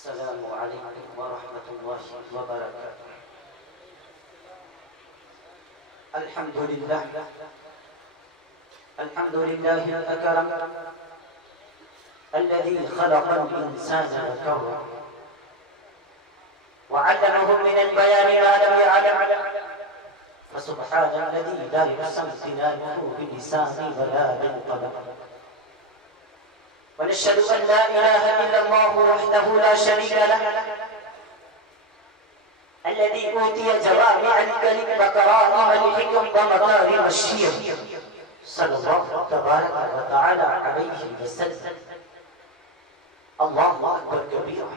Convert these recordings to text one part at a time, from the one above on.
السلام عليكم ورحمة الله وبركاته. الحمد لله الأكرم الذي خلق الإنسان وكرم وعلمه من البيان ما لم يعلم، فسبحان الذي لا يحصى امتنانه بلساني ولا بالقلم. ونشهد أن لا إله إلا الله وحده لا شريك له، الذي أوتي جوامع الكلم وكرائم الحكم ومكارم الشيم، صلى الله تبارك وتعالى عليه وسلم. الله أكبر كبيرا،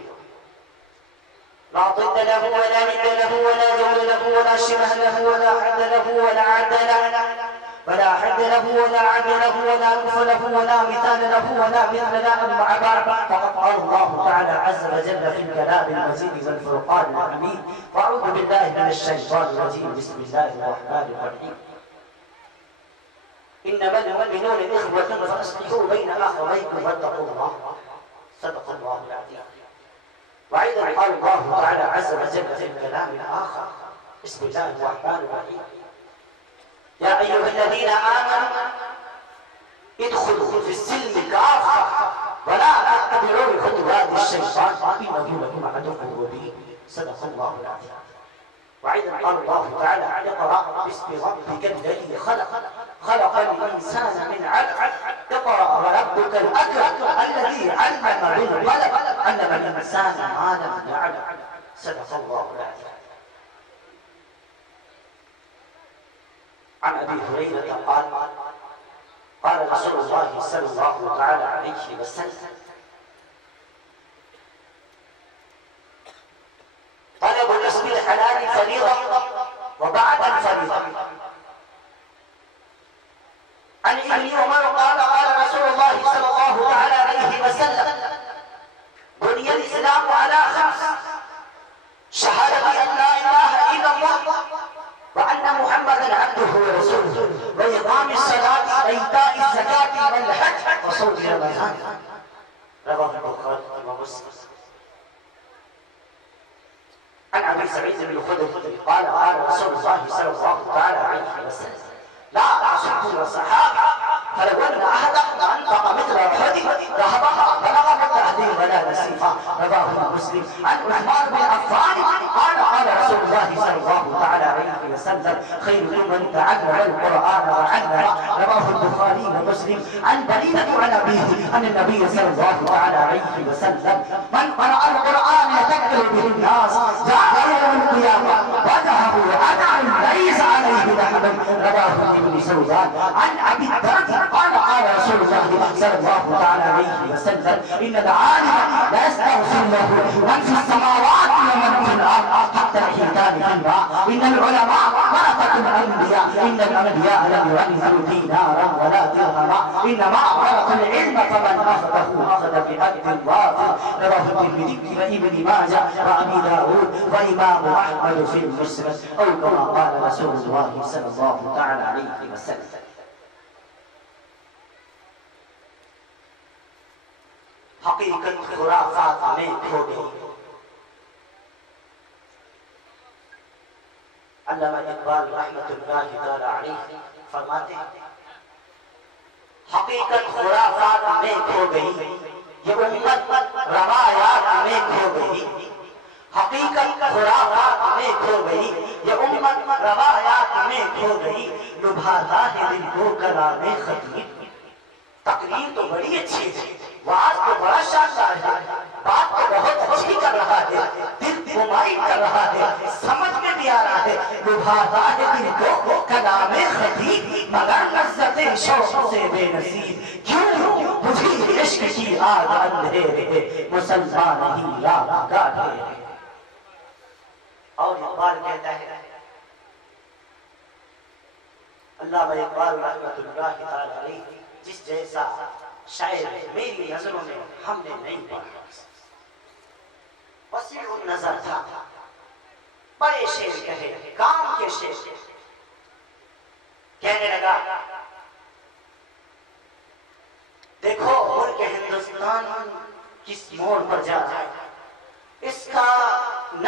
لا ضد له ولا ند له ولا جور له ولا شبه له ولا حد له ولا عد له ولا حد له ولا عد له ولا كف له ولا مثال له ولا مثل له. أما بعد، فقد قال الله تعالى عز وجل في الكلام المجيد والفرقان الحميد: وأعوذ بالله من الشيطان الرجيم، بسم الله الرحمن الرحيم. إنما المؤمنون إخوة فأصلحوا بين أخويكم واتقوا الله، صدق الله العظيم. وأيضا قال الله تعالى عز وجل في الكلام الآخر: بسم الله الرحمن الرحيم: يا أيها الذين آمنوا ادخلوا في السلم كافة ولا تتبعوا خطوات الشيطان إنه لكم عدو مبين، صدق الله العظيم. وأيضا قال الله تعالى: اقرأ باسم ربك الذي خلق الإنسان من علق، اقرأ وربك الأكرم الذي علم بالقلم علم الإنسان ما لم يعلم، صدق الله العظيم. عن أبي هريرة قال: قال رسول الله صلى الله تعالى عليه وسلم: طلب الرزق الحلال فريضة وبعد الفريضة. عن ابن عمر قال: قال رسول الله صلى الله تعالى عليه وسلم: بني الإسلام على خمس: شهادة أن لا إله إلا الله وأن محمدا عبده ورسوله وإقام الصلاة وإيتاء الزكاة والحج وصوم رمضان، رواه البخاري ومسلم. عن أبي سعيد بن الخدري قال: قال رسول الله صلى الله تعالى عليه وسلم: لا تسبوا الصحابة، فلو أن أحدهم أنفق مثل أحد ذهبها بلغ متعدين ولا نصيفا، رواه مسلم. عن عثمان بن عفان قال: قال رسول الله صلى الله تعالى عليه وسلم: خيركم من تعلم القرآن وعلمه، رواه البخاري ومسلم. عن بريدة عن أبيه عن النبي صلى الله تعالى عليه وسلم: من قرأ القرآن يتكل به الناس جاء يوم القيامة وجهه أدعى ليس عليه لحم، رواه ابن سودان. عن أبي الدرداء قال: قال رسول الله صلى الله تعالى عليه وسلم: إن العالم لا يستغفر له من في السماوات ومن في الأرض حتى الحيتان في الماء. إن العلماء ورثة الأنبياء، إن الأنبياء لم يورثوا دينارا ولا درهما، إنما ورثوا العلم فمن أخذه أخذ بحق الواثق، رواه الترمذي وابن ماجه وأبي داود وإمام أحمد في المسند، أو كما قال رسول الله صلى الله تعالى عليه وسلم. حقیقت خرافات میں کھو گئی. علامہ اقبال رحمۃ اللہ تعالی علیہ فرماتے ہیں: حقیقت خرافات میں کھو گئی، یہ امت روایات میں کھو گئی. حقیقت خرافات میں کھو گئی، یہ امت روایات میں کھو گئی. لبھاتا ہے دل کو کلام خطیب. تقریر تو بڑی اچھی ہے، واز تو بڑا شاندار ہے، بات تو بہت اچھی کر رہا ہے، دل گمائی کر رہا ہے، سمجھ میں بھی آ رہا ہے. لبھاتا ہے دل کو کلام خطیب، مگر لذت شوق سے بے نصیب. کیوں بجھی عشق کی آگ اندھیرے، مسلمان نہیں یاد گاہے. اور اقبال کہتا ہے، اللہ اقبال رحمۃ اللہ تعالی علیہ جس جیسا شاعر میری نظروں میں ہم نے نہیں پڑھا. وسیع النظر تھا، بڑے شعر کہے، کام کے شعر کہنے لگا: دیکھو ملک ہندوستان کس موڑ پر جا رہا ہے.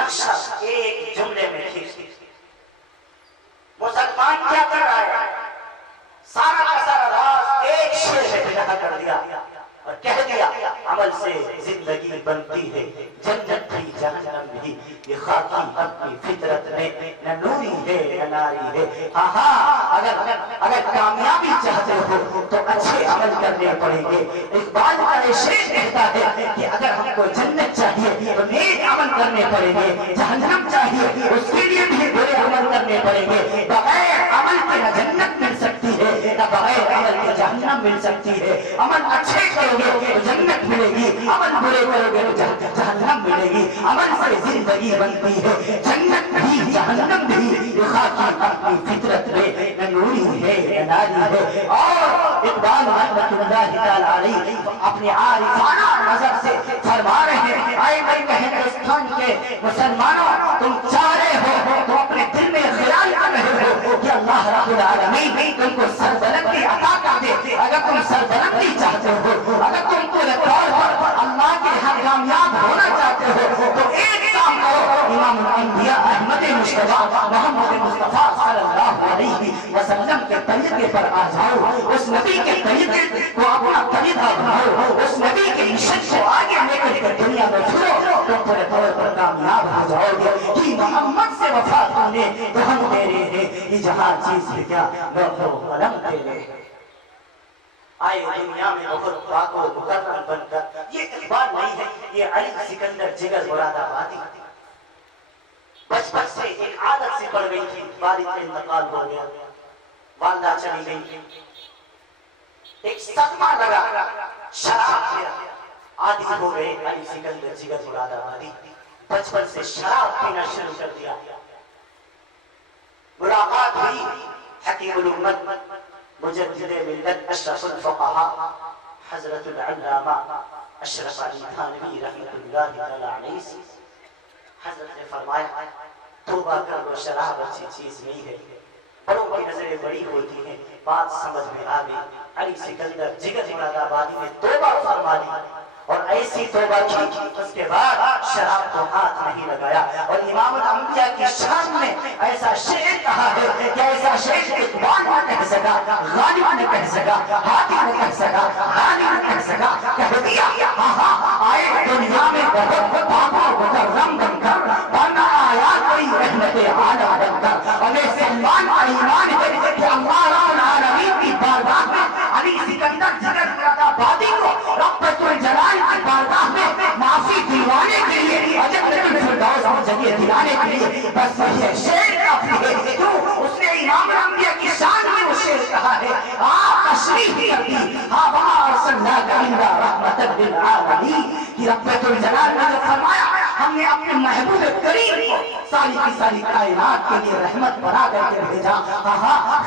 نقشہ ایک جملے میں کھینچ دی۔ مسلمان کیا کر رہا ہے؟ سارا کا سارا راز ایک شعر میں بیان کر دیا اور کہہ دیا عمل سے زندگی بنتی ہے، جنت بھی جہنم بھی، یہ خاکی اپنی فطرت میں نہ نوری ہے نہ ناری ہے۔ ہاں اگر کامیابی چاہتے ہو تو اچھے عمل کرنے پڑیں گے۔ اقبال کا یہ شعر کہتا ہے کہ اگر ہم کو جنت چاہیے تو نیک عمل کرنے پڑیں گے، جہنم چاہیے اس کے لیے بھی برے عمل کرنے پڑیں گے۔ بغیر عمل کے نہ جنت مل سکتی ہے نہ بغیر عمل کے جہنم مل سکتی ہے۔ عمل اچھے کرو گے تو جنت ملے گی، عمل برے کرو گے تو جہنم ملے گی۔ عمل سے زندگی بنتی ہے، جنت بھی جہنم بھی، یہ خاکی اپنی فطرت میں نہ نوری ہے نہ ناری ہے۔ اور اقبال رحمۃ اللہ تعالی علیہ اپنے عارفانہ نظر سے فرما رہے ہیں، اے ہندوستان کے مسلمانوں، تم چاہ رہے ہو تو اپنے دل میں خیال کر رہے ہو کہ اللہ رب العالمین تم کو سربلندی عطا کر دے۔ اگر تم سربلندی چاہتے ہو، اگر تم پورے طور پر اللہ کے ہاں کامیاب ہونا چاہتے ہو تو ایک کام کرو، امام الانبیاء احمد مصطفیٰ محمد مصطفیٰ صلی اللہ علیہ وسلم کے طریقے پر آ جاؤ، اس نبی کے طریقے کو اپنا طریقہ بناؤ، اس نبی کے مشن کو آگے لے کر دنیا میں چھوڑو تو پورے طور پر کامیاب ہو جاؤ گے۔ کہ محمد سے وفا پانے تو ہم تیرے ہیں، یہ جہاں چیز ہے کیا لوح و قلم تیرے ہیں۔ آئے دنیا میں بہت پاک و مکرم بن کر، یہ اقبال نہیں ہے، یہ علی سکندر جگر مراد آبادی۔ بچپن سے ایک عادت سے پڑ گئی تھی، والد کا انتقال ہو گیا، والدہ چلی گئی، ایک صدمہ لگا، شراب پیا، عادی ہو گئے علی سکندر جگر مراد آبادی۔ بچپن سے شراب پینا شروع کر دیا۔ ملاقات ہوئی حکیم الامت مجدد ملت اشرف الفقہاء حضرت العلامہ اشرف علی تھانوی رحمۃ اللہ تعالی علیہ سے۔ حضرت نے فرمایا توبہ کر لو، شراب اچھی چیز نہیں ہے، بڑوں کی نظریں بڑی ہوتی ہیں۔ بات سمجھ میں آ گئی، علی سکندر جگر مراد آبادی نے توبہ فرما دی اور ایسی توبہ کی، اس کے بعد شراب کو ہاتھ نہیں لگایا۔ اور امام الانبیاء کی شان میں ایسا شعر کہا ہے کہ ایسا شعر اقبال نہ کہہ سکا، غالب نے کہہ سکا، حاتم نے کہہ سکا، غالب نے کہہ سکا، کہہ دیا آئے دنیا میں بہت پاک و مکرم بن کر، ورنہ آیا کوئی رحمت عالم بن کر۔ اور یہ سلمان کا ایمان ہے کہ اللہ رب العالمین کی بارگاہ میں علی سکندر جگر مراد آبادی کو رب الجلال کی بارگاہ میں معافی دلوانے کے لیے، جنت الفردوس میں جگہ دلانے کے لیے بس یہ شعر کافی ہے۔ کیوں؟ اس نے امام الانبیاء کی شان میں وہ شعر کہا ہے، آپ تشریف کرتی ہاں وہاں ارسلناک الا رحمۃ للعالمین، کہ رب الجلال نے فرمایا ہم نے اپنے محبوب کریم کو ساری کی ساری کائنات کے لیے رحمت بنا کر کے بھیجا۔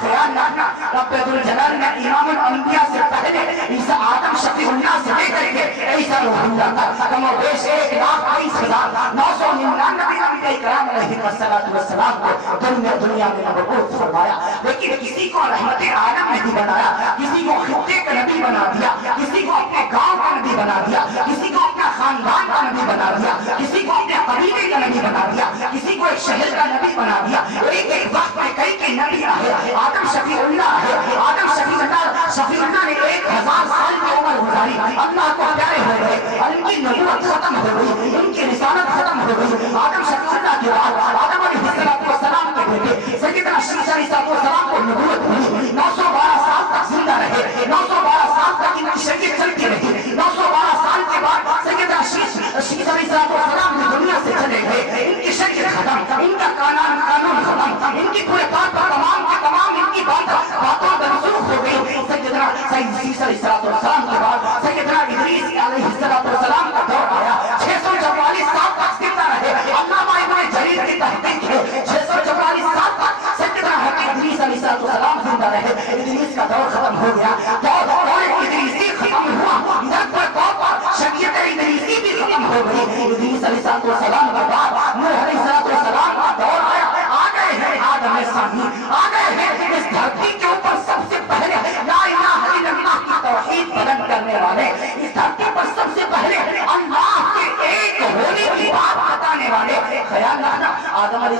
خیال رکھنا رب الجلال نے امام الانبیاء سے پہلے عیسیٰ آدم شفیع اللہ سے لے کر کے عیسیٰ روح اللہ تک کم و بیش 1,22,999 انبیاء کرام علیہ السلام کو دنیا میں مبعوث فرمایا، لیکن کسی کو رحمت عالم نہیں بنایا، کسی کو خطے کا نبی بنا دیا، کسی کو اپنے گاؤں کا نبی بنا دیا، کسی کو اپنا خاندان کا نبی بنا دیا، کسی کو اپنے قبیلے کا نبی بنا دیا، کسی کو ایک شہر کا نبی بنا دیا۔ ایک وقت میں کئی نبی آئے، آدم شفیع اللہ ہے، آدم شفیع اللہ نے 1000 سال کی عمر گزاری، اللہ کو پیارے ہو گئے، ان کی نبوت ختم ہو گئی، ان کی رسالت ختم ہو گئی۔ آدم شفیع اللہ کے بعد آدم علیہ السلام کے بیٹے سیدنا عیسیٰ علیہ السلام کو نبوت ہوئی، 912 سال تک زندہ رہے، 912 سال تک ان کی شریعت چلتی رہی، 912 سال کے بعد سیدنا عیسیٰ علیہ السلام کی دنیا سے چلے گئے، ان کی شریعت ختم، ان کا قانون ختم، ان کی پورے طور پر تمام ان کی باتوں منسوخ ہو گئی۔ سیدنا عیسیٰ علیہ السلام کے بعد سیدنا ادریس علیہ السلام کا دور آیا، 644 سال تک زندہ رہے۔ علامہ ابن جریر کی تحقیق ہے 644 سال تک سیدنا ادریس علیہ السلام زندہ رہے۔ ادریس کا دور ختم ہو گیا، دور ادریسی ختم ہوا، ادھر طور پر شریعت ادریسی بھی ختم ہو گئی۔ ادریس علیہ السلام کے بعد نوح علیہ السلام کا دور آیا، آ گئے ہیں آدم ثانی، آ گئے ہیں اس دھرتی کے اوپر سب سے پہلے لا الہ الا اللہ کی توحید بلند کرنے والے، اس دھرتی پر سب سے پہلے اللہ کے ایک ہونے کی بات بتانے والے۔ خیال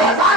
1000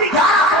1100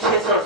600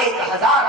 1000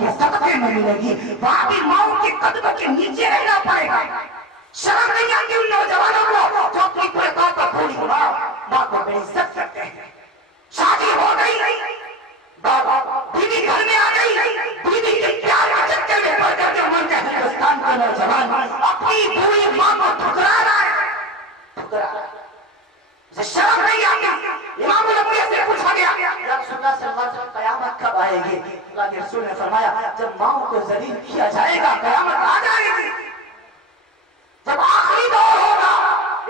کے صدقے میں ملے گی، وہاں بھی ماؤں کے قدمہ کے نیچے رہنا پڑے گا۔ شرم نہیں آتی ان نوجوانوں کو جو اپنی پردوں پر پوری ماں کو بے عزت کرتے ہیں۔ شادی ہو گئی، بیوی گھر میں آ گئی، بیوی کے پیار کے چکر میں پڑ کر کے ملک ہندوستان کا نوجوان اپنی پوری ماں کو ٹھکرا رہا ہے۔ اسے شرم نہیں آتی۔ امام الانبیاء سے پوچھا گیا یا رسول اللہ صلی اللہ علیہ وسلم قیامت کب آئے گی؟ اللہ کے رسول نے فرمایا جب ماؤں کو ذلیل کیا جائے گا قیامت آ جائے گی۔ جب آخری دور ہوگا،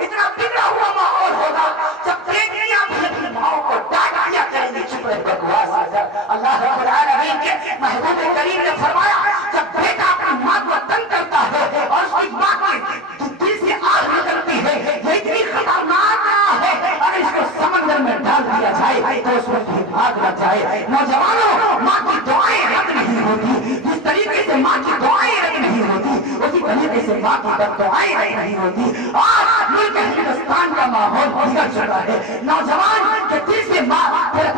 اتنا بگڑا ہوا ماحول ہوگا، جب بیٹیاں بھی اپنی ماؤں کو ڈانٹ دیا کریں گی، چپ رہے بکواس نظر۔ اللہ رب العالمین کے محبوب کریم نے فرمایا جب بیٹا اپنی ماں کو تنگ کرتا ہے اور اس کی ماں کے دل سے آگ نکلتی ہے، یہ اتنی خطرناک ہے، اگر اس کو سمندر میں ڈال دیا جائے تو اس میں بھی آگ لگ جائے۔ نوجوانوں، ماں کی دعائیں رد نہیں ہوتی، جس طریقے سے ماں کی دعائیں رد نہیں ہوتی اسی طریقے سے ماں کی بد دعائیں رد نہیں ہوتی۔ آج ملک ہندوستان کا ماحول بگڑ چکا ہے، نوجوان کے دل سے ماں کی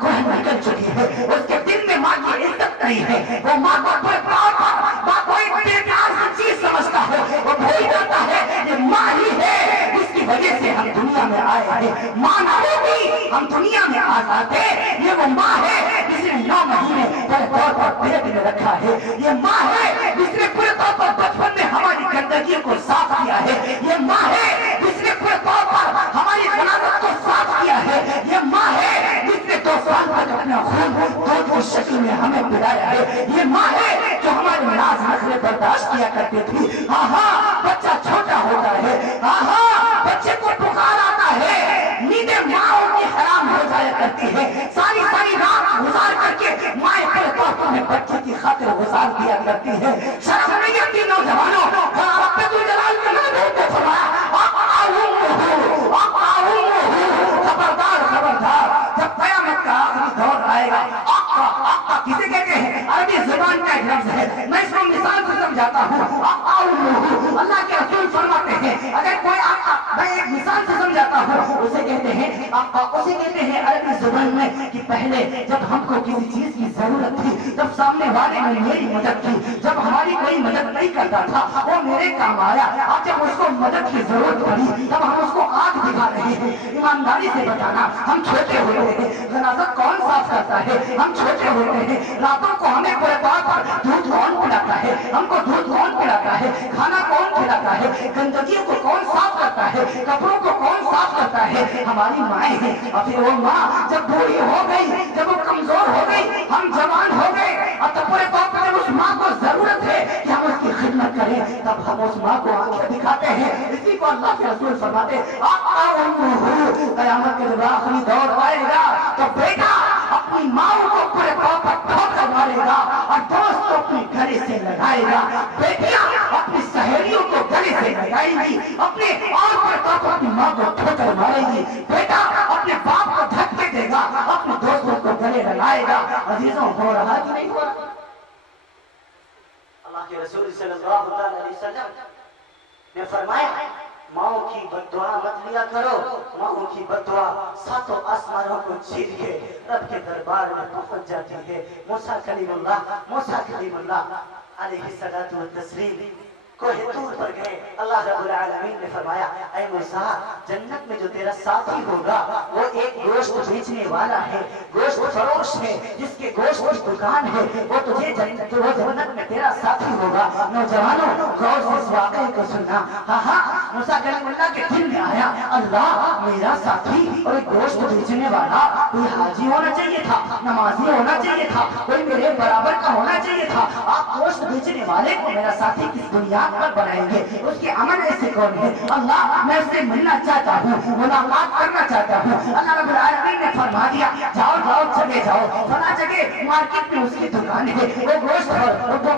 کوہ نکل چکی ہے، اس کے دل میں ماں کی عزت نہیں ہے، وہ ماں کو ماں کو ایک بیکار سی چیز سمجھتا ہے، وہ بھول جاتا ہے یہ ماں ہی ہے جس کی وجہ سے ہم دنیا میں آئے ہیں، ماں نہ ہوگی ہم دنیا میں آ جاتے، یہ وہ ماں ہے جس نے 9 مہینے پورے طور پر پیٹ میں رکھا ہے، یہ ماں ہے جس نے پورے طور پر بچپن میں ہماری گندگیوں کو صاف کیا ہے، یہ ماں ہے جس نے پورے طور پر ہماری غلاظت کو صاف کیا ہے، یہ ماں ہے جس نے 2 سال تک اپنا خون دودھ کی شکل میں ہمیں پلایا ہے، یہ ماں ہے جو ہمارے ناز نخرے برداشت کیا کرتی تھی۔ ہاں ہاں بچہ چھوٹا ہوتا ہے، ہاں ہاں بچے کو بخار آتا ہے، نیندیں ماں کی حرام ہو جایا کرتی ہے، ساری رات گزار کر کے مائیں پورے طور پر میں بچے کی خاطر گزار دیا کرتی ہے۔ شرم نہیں آتی نوجوانوں، رب الجلال کے نبی نے فرمایا خبردار جب قیامت کا آخری دور آئے گا، آقا کسے کہتے ہیں؟ عربی زبان کا ایک لفظ ہے، میں اس کو مثال سے سمجھاتا ہوں۔ اللہ کے رسول فرماتے ہیں اگر کوئی آقا، میں ایک مثال سے سمجھاتا ہوں، اسے کہتے ہیں آقا، اسے کہتے ہیں عربی زبان میں کہ پہلے جب ہم کو کسی چیز کی ضرورت تھی، جب سامنے والے نے میری مدد کی، جب ہماری کوئی مدد نہیں کرتا تھا وہ میرے کام آیا، اب جب اس کو مدد کی ضرورت پڑی تب ہم اس کو آنکھ دکھا رہے ہیں۔ ایمانداری سے بتانا، ہم چھوٹے ہوئے ہیں، غلاظت کون صاف کرتا ہے؟ ہم چھوٹے ہوئے ہیں، راتوں کو ہمیں پورے طور پر دودھ کون پلاتا ہے؟ ہم کو دودھ کون پلاتا ہے؟ کھانا کون کھلاتا ہے؟ گندگیوں کو کون صاف کرتا ہے؟ کپڑوں کو کون صاف کرتا ہے؟ ہماری مائیں ہیں۔ اور پھر وہ ماں جب بوڑھی ہو گئی، جب وہ کمزور ہو گئی، ہم جوان ہو گئے، اور تب پورے طور پر جب اس ماں کو ضرورت ہے کہ ہم اس کی خدمت کریں، تب ہم اس ماں کو آنکھیں دکھاتے ہیں۔ اسی کو اللہ کے رسول فرماتے ہیں قیامت کے جب آخری دور آئے گا تو بیٹا اپنی ماں کو پورے طور پر ٹھوکر مارے گا اور دوست کو اپنے گلے سے لگائے گا، بیٹیاں اپنی سہیلیوں کو گلے سے لگائیں گی، اپنے اور پورے طور پر اپنی ماں کو ٹھوکر مارے گی، بیٹا اپنے باپ کو دھکے دے گا، اپنے دوستوں کو گلے لگائے گا۔ عزیزوں، ہو رہا کہ نہیں ہو رہا؟ اللہ کے رسول صلی اللہ علیہ وسلم نے فرمایا ماؤں کی بددعا مت لیا کرو، ماؤں کی بددعا 7 آسمانوں کو چیر کے رب کے دربار میں پہنچ جاتی ہے۔ موسیٰ کلیم اللہ علیہ الصلوۃ والتسلیم کوہ طور پر گئے، اللہ رب العالمین نے فرمایا اے موسیٰ جنت میں جو تیرا ساتھی ہوگا وہ ایک گوشت بیچنے والا ہے، گوشت فروش ہے، جس کے گوشت کی دکان ہے، وہ تجھے جنت میں تیرا ساتھی ہوگا۔ نوجوانوں غور سے اس واقعے کو سننا۔ ہاں موسیٰ کلیم اللہ کے دل میں آیا اللہ میرا ساتھی اور گوشت بیچنے والا کوئی حاجی ہونا چاہیے تھا، نمازی ہونا چاہیے تھا، کوئی میرے برابر کا ہونا چاہیے تھا، آپ گوشت بیچنے والے کو میرا ساتھی کس دنیا پر بنائیں گے؟ اس کے عمل ایسے کون ہے؟ اللہ میں اس سے ملنا چاہتا ہوں، ملاقات کرنا چاہتا ہوں۔ اللہ رب العالمین نے فرما دیا جاؤ چلے جاؤ، فلاں جگہ مارکیٹ میں اس کی دکان ہے، وہ گوشت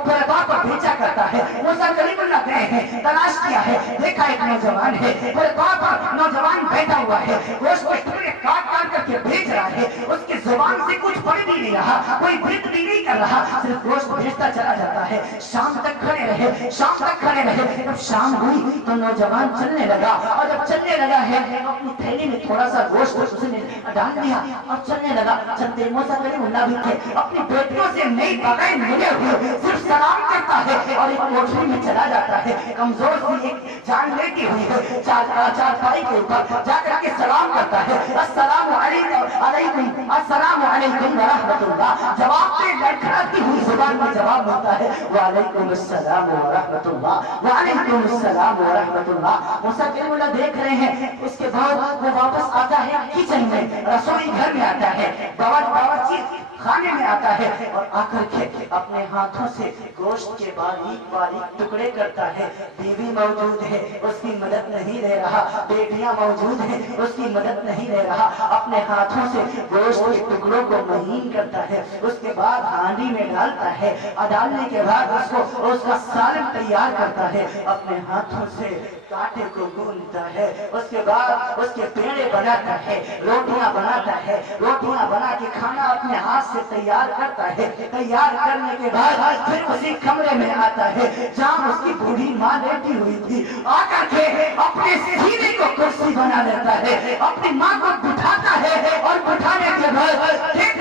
پورے طور پر بیچا کرتا ہے۔ موسیٰ کلیم اللہ گئے ہیں، تلاش کیا ہے، دیکھا ایک نوجوان ہے، پورے طور پر نوجوان بیٹھا ہوا ہے، گوشت کو ٹکڑے کاٹ کر کے بیچ رہا ہے، اس کی زبان سے کچھ پڑھ بھی نہیں رہا، کوئی ورد بھی نہیں کر رہا، صرف گوشت بھیجتا چلا جاتا ہے. شام تک کھڑے رہے، شام تک کھڑے رہے. جب شام ہوئی تو نوجوان چلنے لگا، اور جب چلنے لگا ہے اپنی تھیلی میں تھوڑا سا گوشت اس نے ڈال دیا اور چلنے لگا. چلتے موسیٰ کلیم اللہ بھی تھے، اپنی بیٹیوں سے نئی بغیر ملے ہوئے صرف سلام کرتا ہے اور ایک کوٹری میں چلا جاتا ہے. کمزور سی ایک جان لیٹی ہوئی ہے، چارپائی کے اوپر جا کر کے سلام کرتا ہے. السلام علیکم، السلام علیکم ورحمۃ اللہ. جواب پہ لڑکھڑاتی ہوئی زبان میں جواب ہوتا ہے وعلیکم السلام ورحمۃ اللہ، وعلیکم السلام ورحمۃ اللہ. موسیٰ کلیم اللہ دیکھ رہے ہیں. اس کے بعد وہ واپس آتا ہے کچن میں، رسوئی گھر میں آتا ہے، باورچی خانے میں آتا ہے اور آ کر کے اپنے ہاتھوں سے گوشت کے باریک باریک ٹکڑے کرتا ہے. بیوی موجود ہے، اس کی مدد نہیں لے رہا، بیٹیاں موجود ہیں، اس کی مدد نہیں لے رہا. اپنے ہاتھوں سے گوشت کے ٹکڑوں کو مہین کرتا ہے. اس کے بعد ہانڈی میں ڈالتا ہے اور ڈالنے کے بعد اس کا سالن تیار کرتا ہے. اپنے ہاتھوں سے کانٹے کو گونتا ہے. اس کے بعد اس کے پیڑے بناتا ہے، روٹیاں بناتا ہے. روٹیاں بنا کے کھانا اپنے ہاتھ سے تیار کرتا ہے. تیار کرنے کے بعد پھر اسی کمرے میں آتا ہے جہاں اس کی بوڑھی ماں لیٹی ہوئی تھی. آ کر کے اپنے سینے کو کرسی بنا لیتا ہے، اپنی ماں کو بٹھاتا ہے اور بٹھانے کے بعد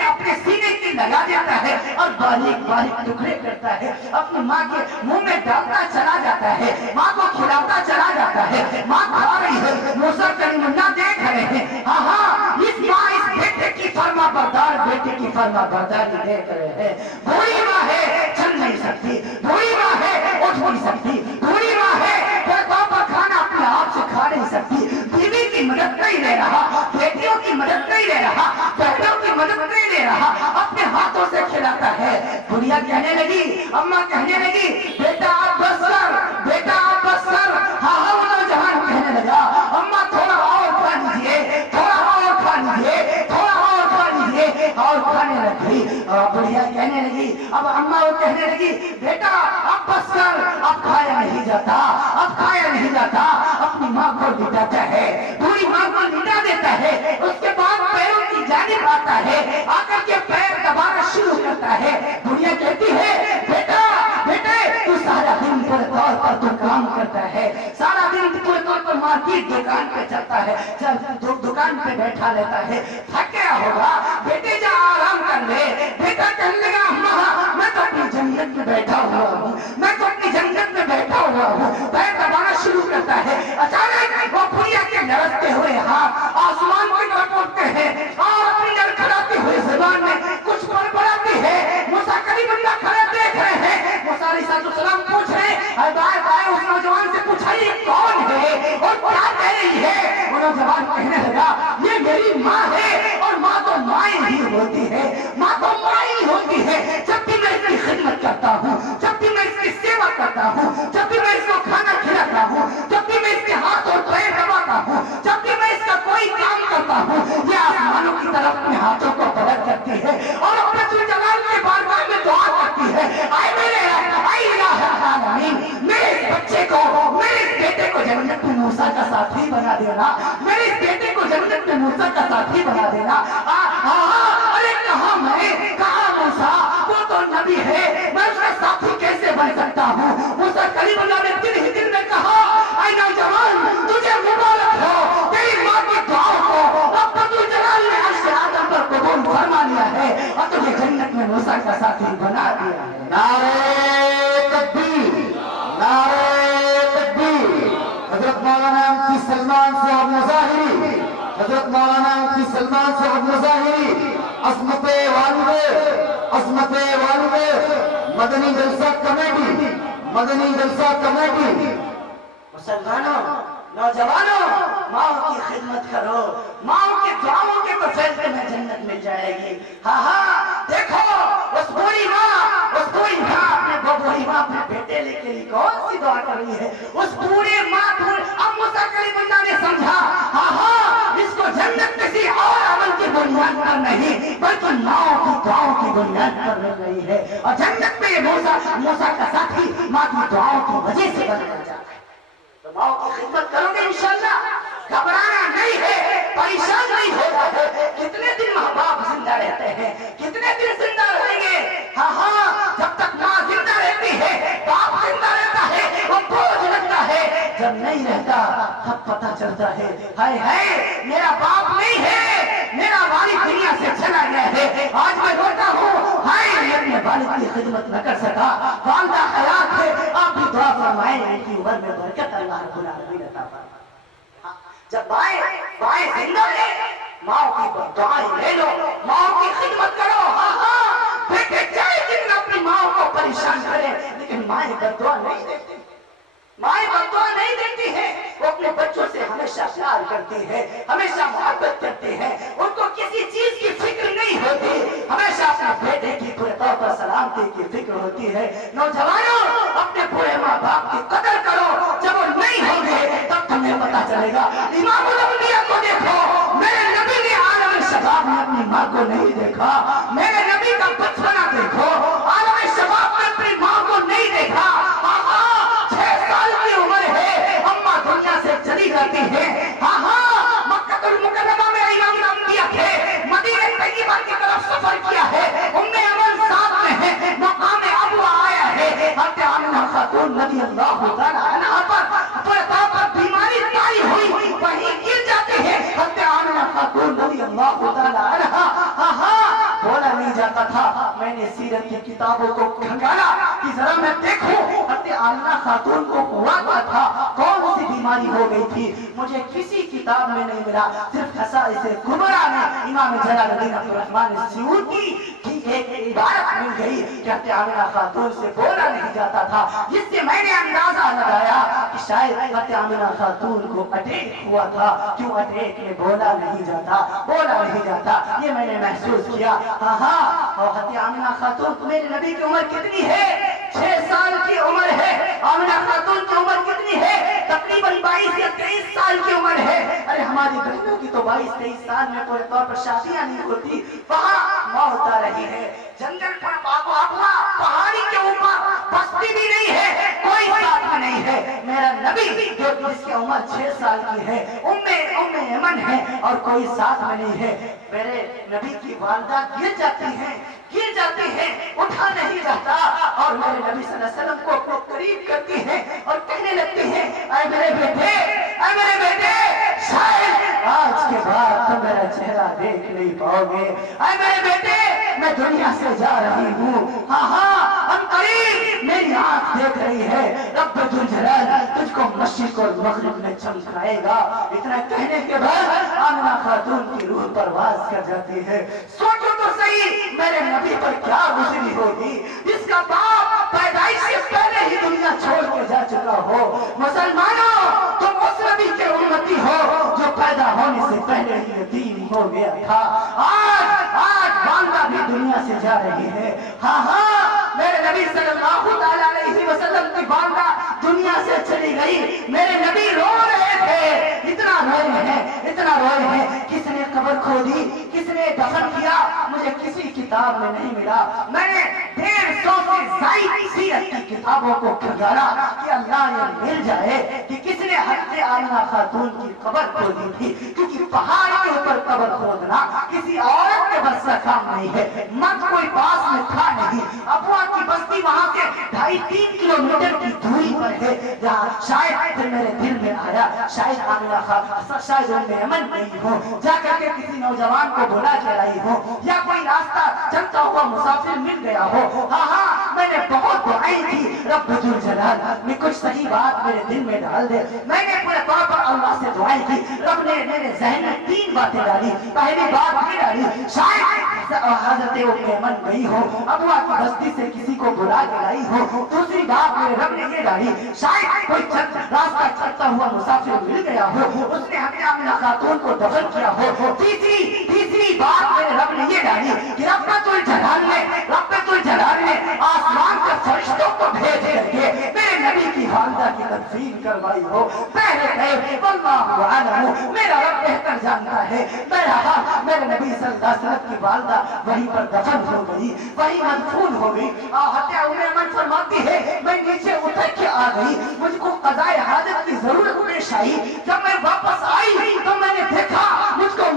اپنے سینے کی لگا دیتا ہے اور باریک باریک ٹکڑے کرتا ہے. اپنی ماں کے منہ میں ڈالتا چلا جاتا ہے، ماں کو کھلاتا چلا جاتا ہے. ماں کھا رہی ہے، موسیٰ کلیم اللہ دیکھ رہے ہیں. ہاں اس ماں اس بیٹے کی فرما بردار، بیٹے کی فرما برداری دیکھ رہے ہیں. بوڑھی ماں ہے، چل نہیں سکتی، بوڑھی ماں ہے، اٹھ نہیں سکتی، بوڑھی ماں ہے، پیٹوں پر کھانا اپنے آپ سے کھا نہیں سکتی. بیوی کی مدد نہیں لے رہا، بیٹیوں کی مدد نہیں لے رہا، بہنوں کی مدد نہیں لے رہا، اپنے ہاتھوں سے کھلاتا ہے. بڑھیا کہنے لگی، اماں کہنے لگی بیٹا آپ بس کر، بیٹا آپ بس کر. ہاں وہ نوجوان کہنے لگا اماں تھوڑا اور کھا لیجیے، تھوڑا اور کھا لیجیے، تھوڑا اور کھا لیجیے. اور کھانے لگی. بڑھیا کہنے لگی، اب اماں وہ کہنے لگی بیٹا اب بس کر، اب کھایا نہیں جاتا، اب کھایا نہیں جاتا. اپنی ماں کو لٹاتا ہے، پوری ماں کو لٹا دیتا ہے. اس کے بعد پیروں کی جانب آتا ہے، آ کر کے پیر دبانا شروع کرتا ہے. بڑھیا کہتی ہے بیٹا بیٹے تو سارا دن پورے طور پر تو کام کرتا ہے، سارا دن پورے طور پر مارکیٹ دکان پہ چلتا ہے، دکان پہ بیٹھا لیتا ہے، تھک گیا ہوگا، بیٹے جا آرام کر لے. بیٹا کہنے لگا اماں میں تو اپنی جنت میں بیٹھا ہوا ہوں، میں تو اپنی جنت میں بیٹھا ہوا ہوں. پیر دبانا شروع کرتا ہے. اچانک وہ بڑھیا کے لڑکتے ہوئے ہاتھ آسمان کی طرف اٹھتے ہیں اور اپنی لڑکھڑاتی ہوئی زبان میں کچھ بڑبڑاتی ہے. موسیٰ کلیم اللہ کھڑے دیکھ رہے ہیں. موسیٰ علیہ السلام پوچھ رہے ہیں بائے اس نوجوان سے پوچھا یہ کون ہے اور کیا کہہ رہی ہے. وہ نوجوان کہنے لگا یہ میری ماں ہے اور ماں تو ماں ہی ہوتی ہے، ماں تو ماں ہی ہوتی ہے. جب بھی میں اس کی خدمت کرتا ہوں، جب بھی میں اس کی سیوا کرتا ہوں، جب بھی میں اس کو کھانا کھلاتا ہوں، جب بھی میں اس کے ہاتھ اور پیر دباتا ہوں، جب بھی میں اس کا کوئی کام کرتا ہوں، یہ آسمانوں کی طرف اپنے ہاتھوں کو بلند کرتی ہے اور اپنے ذوالجلال کے بارگاہ میں دعا کرتی ہے اے میرے الہ العالمین میرے اس بچے کو، میرے اس بیٹے کو جنت میں موسیٰ کا ساتھی بنا دینا، میرے اس بیٹے کو جنت میں موسیٰ کا ساتھی بنا دینا. ارے کہاں میں، کہاں موسیٰ، وہ تو نبی ہے، میں اس کا ساتھی کیسے بن سکتا ہوں. موسیٰ کلیم اللہ نے دن ہی دن میں کہا اے نوجوان تجھے مبارک ہو، تیری ماں کی دعاؤں کو رب ذوالجلال نے عرش آدم پر قبول فرما لیا ہے اور تجھے جنت میں موسیٰ کا ساتھی بنا دیا ہے. نعرہ تکبیر، نعرہ تکبیر. حضرت مولانا مفتی سلمان صاحب مظاہری، حضرت مولانا مفتی سلمان صاحب مظاہری، عظمت والد، عظمت والد، مدنی جلسہ کمیٹی، مدنی جلسہ کمیٹی. مسلمانوں، نوجوانوں، ماں کی خدمت کرو، ماں کی دعاؤں کے فیض میں جنت مل جائے گی. ہاں دیکھو اس بوڑھی ماں، اس بوڑھی ماں اپنے بیٹے لے کے لیے کون سی دعا کر رہی ہے. اس بوڑھی ماں اب موسیٰ کلیم اللہ نے سمجھا ہاں اس کو جنت کسی اور عمل کی بنیاد پر نہیں بلکہ ماں کی دعاؤں کی بنیاد پر مل رہی ہے. اور جنت میں یہ موسیٰ کا ساتھی ماں کی دعاؤں کی وجہ سے بنایا جاتا ہے. تو ماں کی خدمت کرو گے انشاءاللہ، گھبرانا نہیں ہے. پریشان نہیں ہوتا ہے کتنے دن ماں باپ زندہ رہتے ہیں کتنے دن زندہ رہیں گے ہاں جب تک ماں زندہ رہتی ہے باپ زندہ رہتا ہے وہ بوجھ لگتا ہے جب نہیں رہتا تب پتہ چلتا ہے ہائے ہائے میرا باپ نہیں ہے میرا والد دنیا سے چلا گیا ہے آج میں روتا ہوں ہائے میں اپنے والد کی خدمت نہ کر سکا والدہ حیات ہے آپ بھی دعا فرمائیں ان کی عمر میں برکت اللہ رب العالمین عطا فرمائے جب بائیں زندہ ہے ماں کی دعائیں لے لو ماں کی خدمت کرو ہاں بیٹے چاہے جن اپنی ماں کو پریشان کرے لیکن مائیں بددعا نہیں دیتی مائیں بددعا نہیں دیتی ہے وہ اپنے بچوں سے ہمیشہ پیار کرتی ہے ہمیشہ محبت کرتی ہے ان کو کسی چیز کی فکر نہیں ہوتی ہمیشہ اپنے بیٹے کی پورے طور پر سلامتی کی فکر ہوتی ہے نوجوانوں اپنے پورے ماں باپ کی قدر کرو جب وہ نہیں ہوں گے تب تمہیں پتا چلے گا امام الانبیاء کو دیکھو میرے نبی نے عالم شباب میں اپنی ماں کو نہیں دیکھا میرے نبی کا بچپنا دیکھو عالم شباب میں اپنی ماں کو نہیں دیکھا چلی جاتی ہے مکہ المکرمہ میں امام الانبیاء تھے مدینہ طیبہ کی طرف سفر کیا ہے عمر ساتھ میں ہے مقام ابوا آیا ہے حضرت آمنہ خاتون رضی اللہ تعالی عنہا پر بیماری طاری ہوئی وہیں گر جاتے ہیں حضرت آمنہ خاتون رضی اللہ تعالی عنہا بولا نہیں جاتا تھا میں نے سیرت کی کتابوں کو کھنگالا کہ ذرا میں دیکھوں حضرت آمنہ خاتون کو ہوا کیا تھا کون سی بیماری ہو گئی تھی مجھے کسی کتاب میں نہیں ملا صرف خصائص کبریٰ میں امام جلال الدین عبد الرحمن السیوطی کی ایک عبارت مل گئی کہ حضرت آمنہ خاتون سے بولا نہیں جاتا تھا جس سے میں نے اندازہ لگایا کہ شاید حضرت آمنہ خاتون کو اٹیک ہوا تھا کیوں اٹیک میں بولا نہیں جاتا یہ میں نے محسوس کیا اور حضرت آمنہ خاتون میرے نبی کی عمر کتنی ہے 6 سال کی عمر ہے آمنہ خاتون کی عمر کتنی ہے تقریباً 22 یا 23 سال کی عمر ہے ارے ہماری بہنوں کی تو 22-23 سال میں پورے طور پر شادیاں نہیں ہوتی وہاں موت آ رہی ہے جنگل پر پہاڑی کے اوپر بستی بھی نہیں ہے کوئی ساتھ میں نہیں ہے میرا نبی جو جس کی عمر 6 سال کی ہے ام ایمن ہے اور کوئی ساتھ میں نہیں ہے میرے نبی کی والدہ گر جاتی ہیں اٹھا نہیں جاتا اور میرے نبی صلی اللہ علیہ وسلم کو اپنے قریب کرتی ہیں اور کہنے لگتی ہیں اے میرے بیٹے شاید آج کے بعد تم میرا چہرہ دیکھ نہیں پاؤ گے اے میرے بیٹے میں دنیا سے جا رہی ہوں اب قریب میری آنکھ دیکھ رہی ہے رب ذوالجلال تجھ کو مشرق اور مغرب میں چمکائے گا اتنا کہنے کے بعد آمنہ خاتون کی روح پرواز کر جاتی ہے سوچو تو صحیح میرے نبی پر کیا گزری ہوگی جس کا باپ پیدائش سے پہلے ہی دنیا چھوڑ کے جا چکا ہو مسلمانوں تم اس نبی کے امتی ہو جو پیدا ہونے سے پہلے ہی یتیم ہو گیا تھا آج والدہ بھی دنیا سے جا رہی ہے میرے نبی صلی اللہ علیہ وسلم کی والدہ دنیا سے چلی گئی میرے نبی رو رہے تھے اتنا روئے ہیں کس نے قبر کھودی کس نے دفن کیا مجھے کسی کتاب میں نہیں ملا میں نے 150 سے زائد سیرت کی کتابوں کو کھنگالا کہ اللہ نے مل جائے کہ کس نے حضرت آمنہ خاتون کی قبر کھودی تھی کیونکہ پہاڑ کے اوپر قبر کھودنا کسی عورت کے بس کا کام نہیں ہے مرد کوئی پاس میں تھا نہیں ابوا کی بستی وہاں سے 2.5-3 کلومیٹر کی دوری پر ہے جہاں شاید پھر میرے دل میں آیا شاید آمنہ خاتون شاید ام ایمن نہیں ہو جا کر کے کسی نوجوان کو بلا کے لائی ہو یا کوئی راستہ چلتا ہوا مسافر مل گیا ہو میں نے بہت دعائیں کی رب ذوالجلال میں کچھ صحیح بات میرے دل میں ڈال دے میں نے پورے طور پر اللہ سے دعائیں کی رب نے میرے ذہن میں 3 باتیں ڈالی پہلی بات یہ ڈالی شاید حضرت ام ایمن گئی ہو ابوا کی بستی سے کسی کو بلا کے لائی ہو دوسری بات میرے رب نے یہ ڈالی شاید کوئی راستہ چلتا ہوا مسافر مل گیا ہو اس نے حضرت آمنہ خاتون کو دفن کیا ہو تیسری بات میرے رب نے یہ ڈالی کہ رب ذوالجلال نے آسمان کے فرشتوں کو بھیج کر کے میرے نبی کی والدہ کی تدفین کروائی ہو پہلے کہے واللہ اعلم میرا رب بہتر جانتا ہے میرے نبی صلی اللہ علیہ وسلم کی والدہ وہیں پر دفن ہو گئی وہیں مدفون ہو گئی حضرت ام ایمن فرماتی ہے میں نیچے اتر کے آ گئی مجھ کو قضاء حاجت کی ضرورت پیش آئی جب میں واپس آئی تو میں نے دیکھا مجھ کو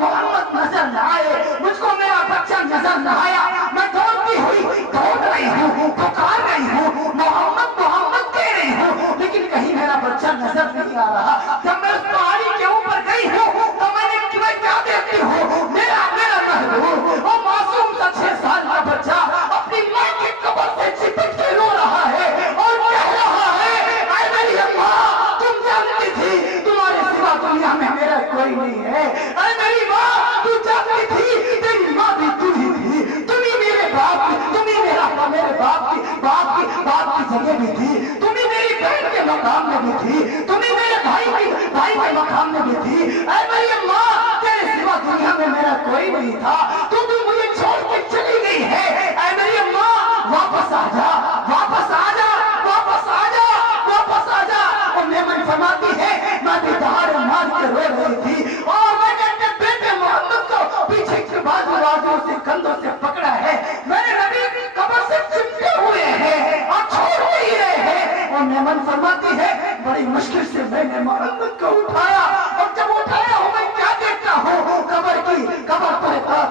آئے، مجھ کو میرا بچہ نظر نہ آیا، میں دوڑتی ہوئی دوڑ رہی ہوں، پکار رہی ہوں، محمد محمد کہہ رہی ہوں، لیکن کہیں میرا بچہ نظر نہیں آ رہا۔ جب میں اس پہاڑی کے اوپر گئی ہوں تو میں نے کیا دیکھتی ہوں، میرا محبوب وہ معصوم سا 6 سال کا بچہ اپنی ماں کی قبر سے چپٹ کے رو رہا ہے اور کہہ رہا ہے، اے میری ماں تم جانتی تھی تمہارے سوا دنیا میں میرا کوئی نہیں ہے، اے میری ماں تو جانتی تھی تیری ماں بھی تو ہی تھی، تم ہی میرے باپ کی، تم ہی میرے باپ کی جگہ بھی تھی، تم ہی میری بہن کے مقام میں بھی تھی، تم ہی میرے بھائی کے مقام میں بھی تھی، اے میری ماں تیرے سوا دنیا میں میرا کوئی نہیں تھا، تو مجھے چھوڑ کے چلی گئی ہے، اے میری ماں واپس آ جا، واپس آ جا، واپس آ جا، واپس آ جا۔ اور میمن فرماتی ہے میں بھی دہاڑ مار کے رو رہی تھی اور میں نے اپنے بیٹے محمد کو پیچھے کے بازو سے کندھوں سے پکڑا ہے، میرے نبی قبر سے چپکے ہوئے ہیں اور چھوڑ نہیں رہے ہیں، اور میمن فرماتی ہے بڑی مشکل سے میں نے محمد کو اٹھایا، اور جب اٹھایا ہوں میں کیا دیکھتا ہوں، قبر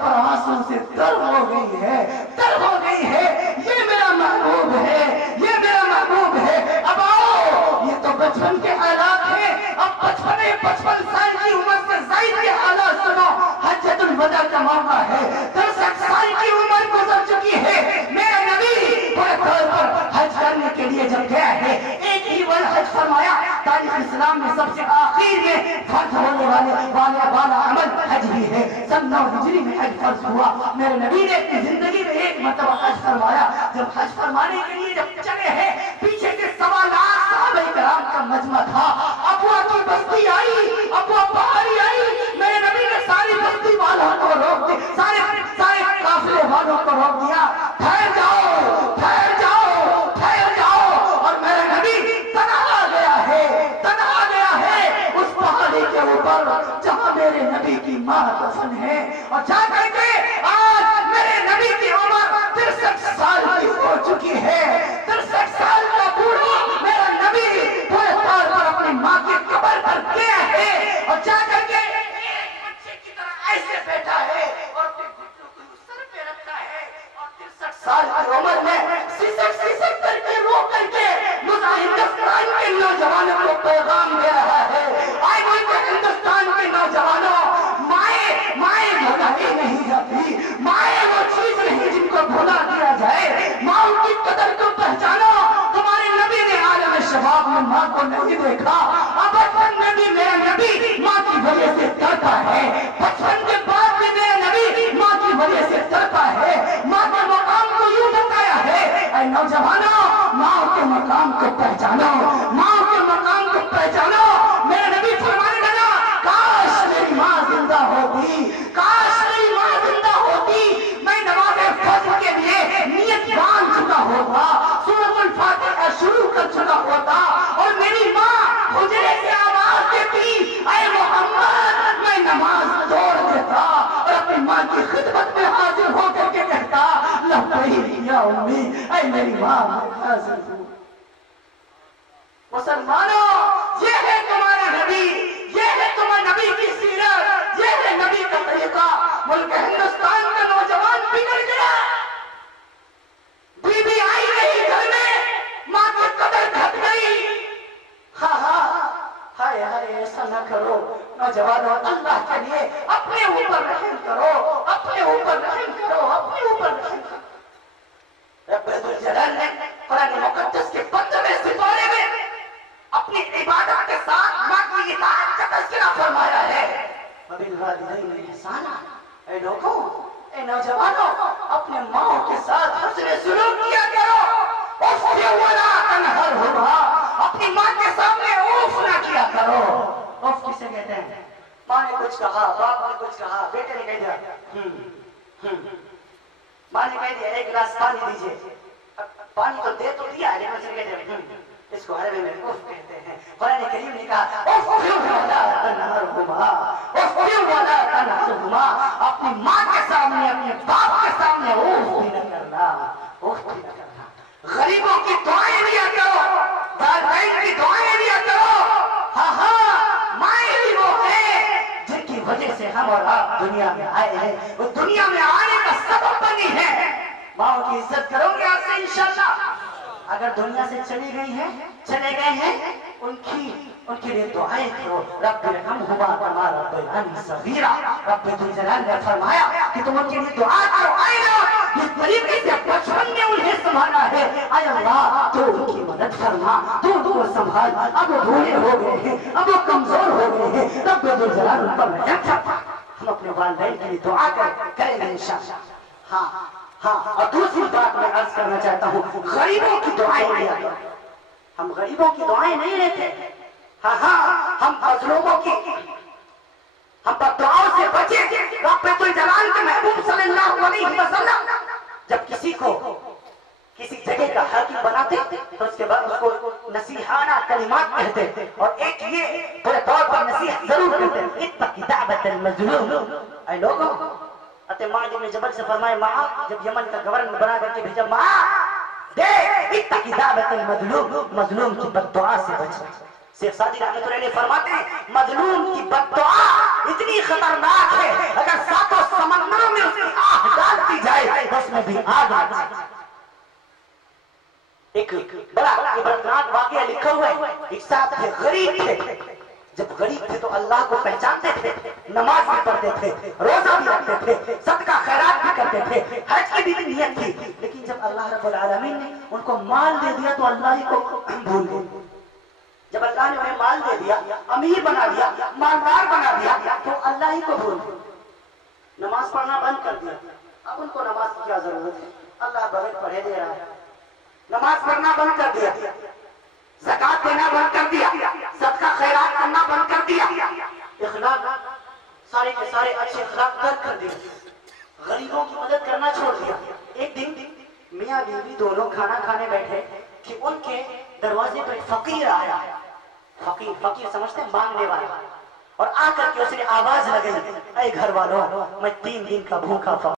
پر آنسوں سے تر ہو گئی ہے، یہ میرا محبوب ہے، یہ میرا محبوب ہے۔ اب آؤ، یہ تو بچپن کے حالات ہیں، اب 55 سال کی عمر سے زائد کے حالات سنو۔ حجۃ الوداع کا موقع ہے، 63 سال کی عمر گزر چکی ہے، میرا نبی پورے طور پر حج کرنے کے لیے جب گیا ہے، ایک ہی بار حج فرمایا، تاریخ اسلام میں سب سے آخر میں فرض ہونے والا عمل حج ہی ہے، سن 9 ہجری میں حج فرض ہوا، میرے نبی نے اپنی زندگی میں ایک مرتبہ حج فرمایا، جب حج فرمانے کے لیے جب چلے ہیں، پیچھے سے 1.25 لاکھ صحابہ کرام کا مجمع تھا، ابوا کی بستی آئی، ابوا پہاڑی آئی، میرے نبی نے ساری بستی والوں کو روک دیا، سارے قافلے والوں کو روک دیا، ٹھہر جاؤ، ٹھہر جاؤ، ٹھہر جاؤ، اور میرے نبی تنہا گیا ہے اس پہاڑی کے اوپر جہاں میرے نبی کی ماں دفن ہے، اور جا کر کے آج میرے نبی کی عمر 63 سال کی ہو چکی ہے، 63 سال کا بوڑھا میرا نبی پورے طور پر اپنی ماں کی قبر پر گیا ہے، اور جا کر کے ایک بچے کی طرح ایسے بیٹھا ہے اور اپنے گھٹنوں کو سر پہ رکھا ہے، اور 63 سال کی عمر میں سسک کر کے رو کر کے ہندوستان کے نوجوانوں کو پیغام دے رہا ہے، آئے ملک ہندوستان کے نوجوانوں، مائیں بھولا ہی نہیں جاتی، مائیں وہ چیز نہیں جن کو بھولا دیا جائے، ماں کی قدر کو پہچانو، تمہارے نبی نے عالم شباب میں ماں کو نہیں دیکھا، اب بچپن میں بھی میرا نبی ماں کی وجہ سے تڑپا ہے، بچپن کے بعد بھی میرا نبی ماں کی وجہ سے تڑپا ہے، ماں کے مقام کو یوں بتایا ہے، اے نوجوانوں ماں کے مقام کو پہچانو، ماں کے مقام کو پہچانو، میرا نبی فرمانے لگا کاش میری ماں زندہ ہوتی، کاش میری ماں زندہ ہوتی، میں نماز فجر کے لیے نیت باندھ چکا ہوتا، سورۃ الفاتحہ شروع کر چکا ہوتا، اور میری ماں حجرے سے آواز دیتی اے محمد، میں نماز چھوڑ دیتا اور اپنی ماں کی خدمت میں حاضر ہو کر کے کہتا لبیک یا امی، اے میری ماں میں حاضر ہوں۔ مسلمانوں، یہ ہے تمہارا نبی، یہ ہے تمہارے نبی کی سیرت، یہ ہے نبی کا طریقہ۔ ملک ہندوستان کا نوجوان بگڑ گیا، بی بی آئی نہیں گھر میں، ماں کی قدر گھٹ گئی، ہائے ایسا نہ کرو نوجوانوں، اللہ کے لیے اپنے اوپر رحم کرو، اپنے اوپر رحم کرو، اپنے اوپر رحم کرو۔ رب ذوالجلال نے قرآن مقدس کے 15ویں سپارے میں اپنی عبادت کے ساتھ ماں کی اطاعت کا تذکرہ فرمایا ہے، وَبِالْوَالِدَيْنِ إِحْسَانًا، اے لوگوں، اے نوجوانوں، اپنے ماں کے ساتھ حسن سلوک کیا کرو، اُفْ وَلَا تَنْهَرْهُمَا، اپنی ماں کے سامنے اوف نہ کیا کرو۔ اوف کسے کہتے ہیں؟ ماں نے کچھ کہا، باپ نے کچھ کہا، بیٹے نے کہہ دیا ماں نے کہہ دیا ایک گلاس پانی دیجئے، پانی تو دے تو دیا ہے لیکن اس نے کہہ دیا اس کو عربی میں اوف کہتے ہیں۔ قرآن کریم نے کہا اوف ولا تنہرہما، اوف ولا تنہرہما، اپنی ماں کے سامنے اپنے باپ کے سامنے اوف بھی نہ کرنا، اوف بھی نہ کرنا۔ غریبوں کی دعائیں لیا کرو، والدین کی دعائیں لیا کرو، ہاں مائیں ہی وہ ہیں جن کی وجہ سے ہم اور آپ دنیا میں آئے ہیں وہ دنیا میں آنے کا سبب بنی ہے. ماں کی عزت کرو گے آج سے انشاءاللہ. اگر دنیا سے چلے گئے ہیں ان کے لیے دعائیں کرو. رب ارحمہما کما ربیانی صغیرا. رب ذوالجلال نے فرمایا کہ تم ان کے لیے دعا کرو. اے اللہ جس طریقے سے بچپن میں انہیں سنبھالا ہے اے اللہ تو ان کی مدد فرما. تو ان کو سنبھال. اب وہ بوڑھے ہو گئے ہیں, اب وہ کمزور ہو گئے ہیں. رب ذوالجلال ان پر رحم فرما. ہم اپنے والدین کے لیے دعا کریں گے انشاءاللہ. ہاں اور دوسری بات میں عرض کرنا چاہتا ہوں, غریبوں کی دعائیں لیا کرو. ہم غریبوں کی دعائیں نہیں لیتے. ہم مظلوموں کی ہم بددعاؤں سے بچیں. رب ذوالجلال کے محبوب صلی اللہ علیہ وسلم جب کسی کو کسی جگہ کا حاکم بناتے تو اس کے بعد اس کو نصیحانہ کلمات کہتے اور ایک یہ پورے طور پر نصیحت ضرور کرتے, اتق دعوت المظلوم. اے لوگوں, معاذ بن جبل سے فرمائے معاذ جب یمن کا گورنر بنا کر کے بھیجا, معاذ دیکھ اتقی دعوت المظلوم, مظلوم کی بد دعا سے بچ. شیخ سعدی رحمۃ اللہ علیہ فرماتے ہیں مظلوم کی بد دعا اتنی خطرناک ہے اگر ساتوں سمندروں میں اس کی آہ ڈال دی جائے تو اس میں بھی آگ آ جائے. ایک بڑا عبرتناک واقعہ لکھا ہوا ہے. ایک صاحب تھے, غریب تھے. جب غریب تھے تو اللہ کو پہچانتے تھے, نماز بھی پڑھتے تھے, روزہ بھی رکھتے تھے, صدقہ خیرات بھی کرتے تھے, حج کی بھی نیت تھی. لیکن جب اللہ رب العالمین نے ان کو مال دے دیا تو اللہ ہی کو بھول گئے. جب اللہ نے انہیں مال دے دیا, امیر بنا دیا, مالدار بنا دیا تو اللہ ہی کو بھول گئے. نماز پڑھنا بند کر دیا. اب ان کو نماز کی کیا ضرورت ہے, اللہ بغیر پڑھے دے رہا ہے. نماز پڑھنا بند کر دیا, زکات دینا بند کر دیا, صدقہ خیرات کرنا بند کر دیا, اخلاق سارے کے سارے اچھے اخلاق ترک کر دیے, غریبوں کی مدد کرنا چھوڑ دیا. ایک دن میاں بیوی دونوں کھانا کھانے بیٹھے کہ ان کے دروازے پر فقیر آیا. فقیر سمجھتے ہیں مانگنے والا, اور آ کر کے اس نے آواز لگائی, اے گھر والوں میں 3 دن کا بھوکا